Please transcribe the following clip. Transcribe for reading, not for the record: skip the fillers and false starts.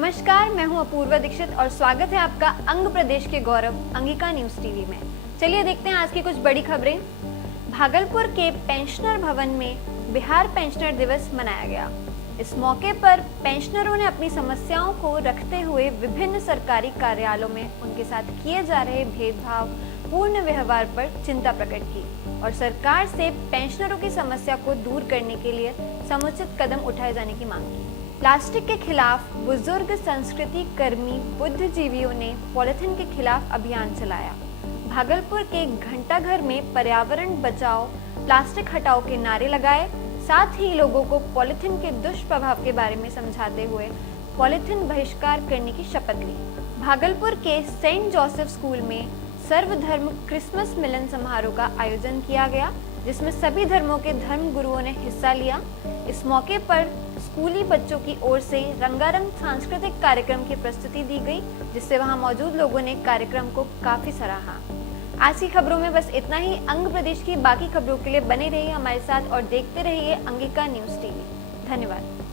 नमस्कार, मैं हूं अपूर्वा दीक्षित और स्वागत है आपका अंग प्रदेश के गौरव अंगिका न्यूज टीवी में। चलिए देखते हैं आज की कुछ बड़ी खबरें। भागलपुर के पेंशनर भवन में बिहार पेंशनर दिवस मनाया गया। इस मौके पर पेंशनरों ने अपनी समस्याओं को रखते हुए विभिन्न सरकारी कार्यालयों में उनके साथ किए जा रहे भेदभाव पूर्ण व्यवहार पर चिंता प्रकट की और सरकार से पेंशनरों की समस्या को दूर करने के लिए समुचित कदम उठाए जाने की मांग की। प्लास्टिक के खिलाफ बुजुर्ग संस्कृति कर्मी बुद्धिजीवियों ने पॉलिथीन के खिलाफ अभियान चलाया। भागलपुर के घंटाघर में पर्यावरण बचाओ प्लास्टिक हटाओ के नारे लगाए, साथ ही लोगों को पॉलिथीन के दुष्प्रभाव के बारे में समझाते हुए पॉलिथीन बहिष्कार करने की शपथ ली। भागलपुर के सेंट जोसेफ स्कूल में सर्वधर्म क्रिसमस मिलन समारोह का आयोजन किया गया, जिसमें सभी धर्मों के धर्म गुरुओं ने हिस्सा लिया। इस मौके पर स्कूली बच्चों की ओर से रंगारंग सांस्कृतिक कार्यक्रम की प्रस्तुति दी गई, जिससे वहां मौजूद लोगों ने कार्यक्रम को काफी सराहा। आज की खबरों में बस इतना ही। अंग प्रदेश की बाकी खबरों के लिए बने रहिए हमारे साथ और देखते रहिए अंगिका न्यूज टीवी। धन्यवाद।